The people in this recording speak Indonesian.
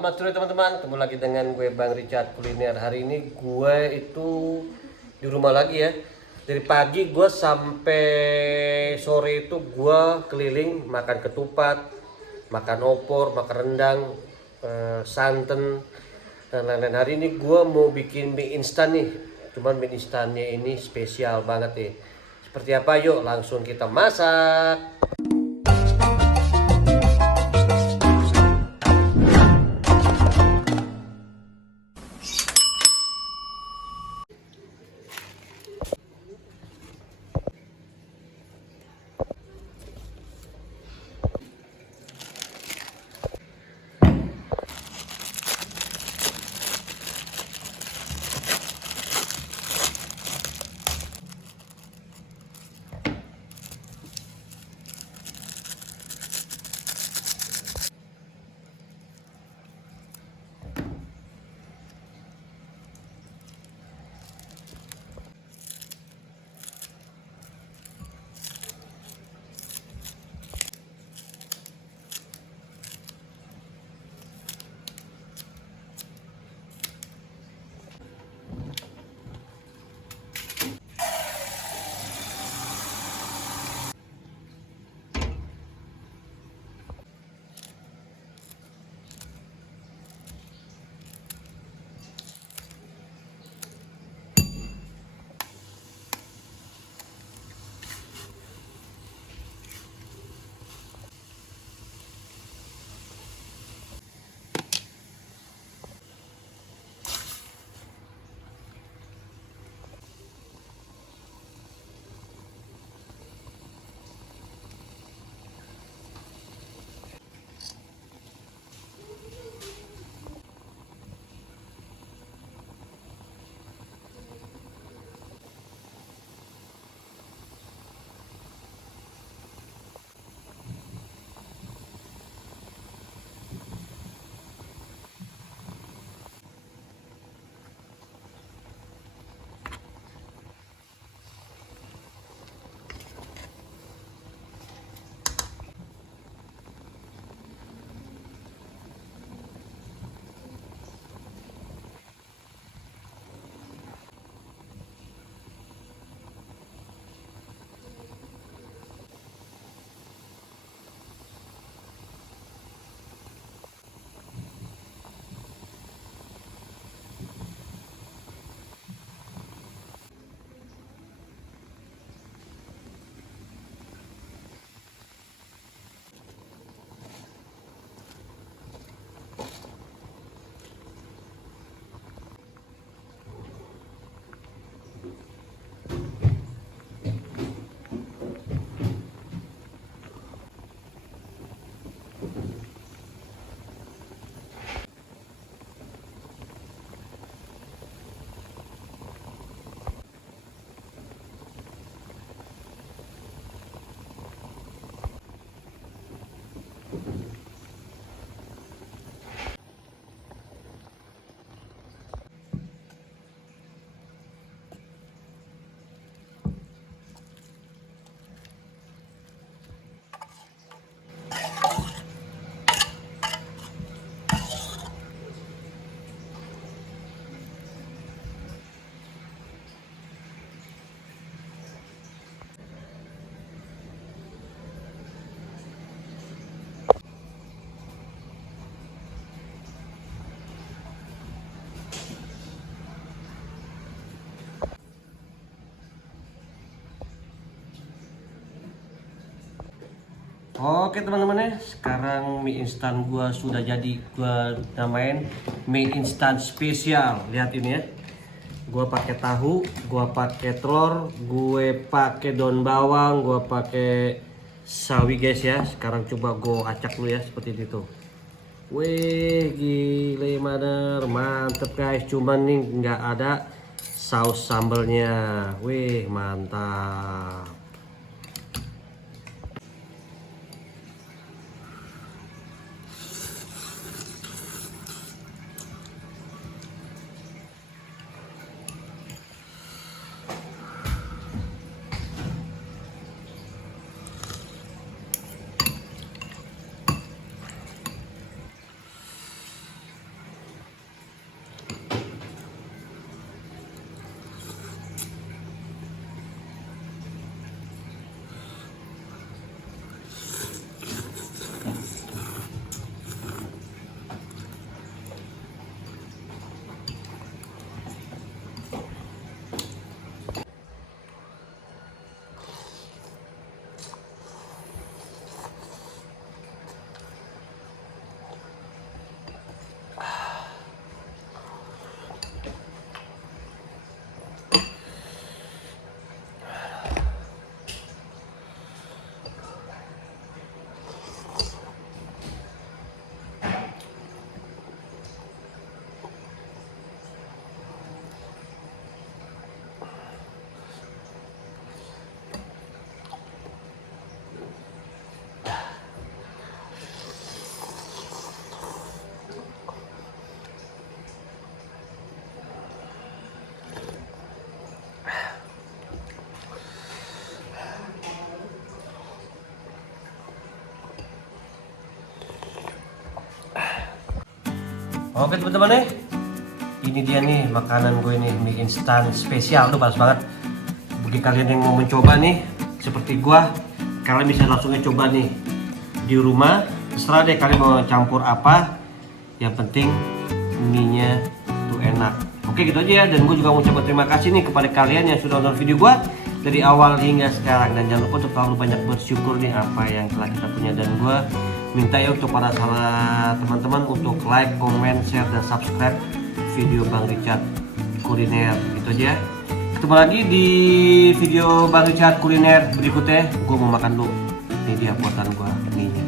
Selamat sore teman-teman, ketemu lagi dengan gue Bang Richard Kuliner. Hari ini gue itu di rumah lagi ya. Dari pagi gue sampai sore itu gue keliling makan ketupat, makan opor, makan rendang, santan dan lain-lain. Hari ini gue mau bikin mie instan nih. Cuman mie instannya ini spesial banget nih. Seperti apa? Yuk langsung kita masak. Oke teman-teman ya, sekarang mie instan gua sudah jadi. Gua namain mie instan spesial. Lihat ini ya. Gua pakai tahu, gua pakai telur, gue pakai daun bawang, gua pakai sawi guys ya. Sekarang coba gua acak dulu ya seperti itu. Wih, gile mother, mantep guys. Cuman nih nggak ada saus sambalnya. Wih, mantap. Oke teman-teman ini dia nih makanan gue nih, mie instan spesial. Tuh panas banget. Bagi kalian yang mau mencoba nih seperti gue, kalian bisa langsungnya coba nih di rumah. Terserah deh kalian mau campur apa, yang penting mie-nya tuh enak. Oke gitu aja ya, dan gue juga mau ucapkan terima kasih nih kepada kalian yang sudah nonton video gue dari awal hingga sekarang. Dan jangan lupa untuk selalu banyak bersyukur nih apa yang telah kita punya. Dan gue minta ya untuk para salah teman-teman untuk like, comment, share, dan subscribe video Bang Richard Kuliner. Gitu aja. Ketemu lagi di video Bang Richard Kuliner berikutnya. Gue mau makan dulu. Ini dia buatan gue, mie-nya.